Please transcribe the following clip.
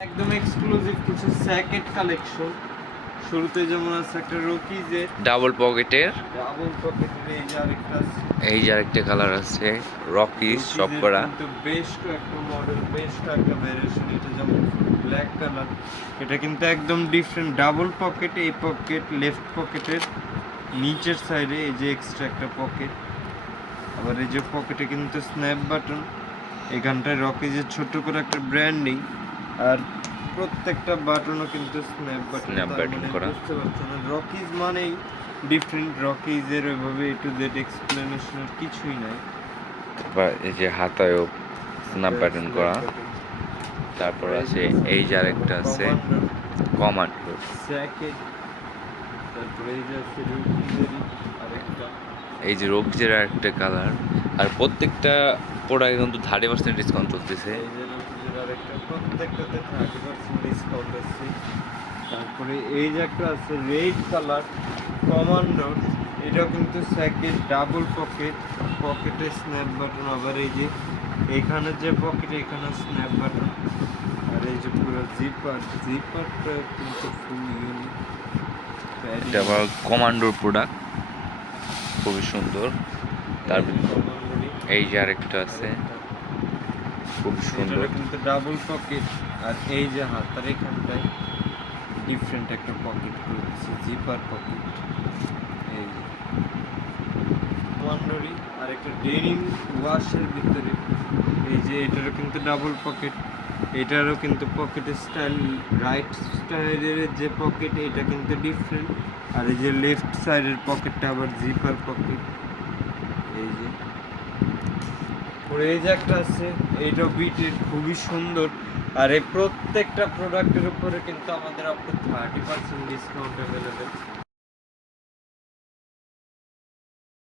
একদম এক্সক্লুসিভ কিছু স্যাকেট কালেকশন। শুরুতে যেমন আছে একটা রকিজের ডাবল পকেটের ডাবল পকেটের, এই যে আরেকটা কালার আছে রকিজ সব রকিজের করা। কিন্তু বেশ কয়েকটা মডেল, বেশ কয়েকটা ভ্যারিয়েশন। এটা যেমন ব্ল্যাক কালার, এটা কিন্তু একদম ডিফারেন্ট ডাবল পকেট। এই পকেট লেফট পকেটের নিচের সাইডে এই যে এক্সট্রা একটা পকেট, আবার এই যে পকেটে কিন্তু স্ন্যাপ বাটন। এখানটায় রকিজের ছোট করে একটা ব্র্যান্ডিং, আর প্রত্যেকটা বাটনও কিন্তু স্ন্যাপ বাটন করা। বুঝতে পারছেন না, রকিজ মানেই ডিফারেন্ট। রকিজের ওইভাবে এ টু জেড এক্সপ্লেনেশনের কিছুই নাই। বা এই যে হাতায়ও স্ন্যাপ বাটন করা। তারপর আছে এই যে আরেকটা আছে কমান্ডো স্যাকেট। তারপরে এই যে আছে রকিজেরই আরেকটা, এই যে রকিজের আরেকটা কালার। আর প্রত্যেকটা প্রোডাক্টে কিন্তু 30% ডিসকাউন্ট চলতেছে। এই যে রকিজের আরেকটা, প্রত্যেকটাতে 30% ডিসকাউন্ট আছে। তারপরে এই যে একটা আছে রেড কালার কমান্ডো, এটাও কিন্তু স্যাকেট ডাবল পকেট, পকেটে স্ন্যাপ বাটন। আবার এই যে এখানে যে পকেট, এখানে স্ন্যাপ বাটন। আর এই যে পুরো জিপারটা কিন্তু ফুল ইউনিক। এটা আবার কমান্ডোর প্রোডাক্ট, খুবই সুন্দর। তারপর এই যে আরেকটা আছে খুব সুন্দর, এটা কিন্তু ডাবল পকেট। আর এই যে হাতার এখানটায় ডিফারেন্ট একটা পকেট করেছে, জিপার পকেট। এই যে কমান্ডোরি আর একটা ডেনিম ওয়াশের ভিতরে। এই যে এটারও কিন্তু ডাবল পকেট, এটারও কিন্তু পকেটের স্টাইল, রাইট স্টাইলের যে পকেট এটা কিন্তু ডিফারেন্ট। আর এই যে লেফট সাইডের পকেটটা আবার জিপার পকেট। এই যে এই যে একটা আছে, এইটাও বিটের, খুবই সুন্দর। আর এই প্রত্যেকটা প্রোডাক্টের উপরে কিন্তু আমাদের আপনার 30% ডিসকাউন্ট অ্যাভেলেবেল।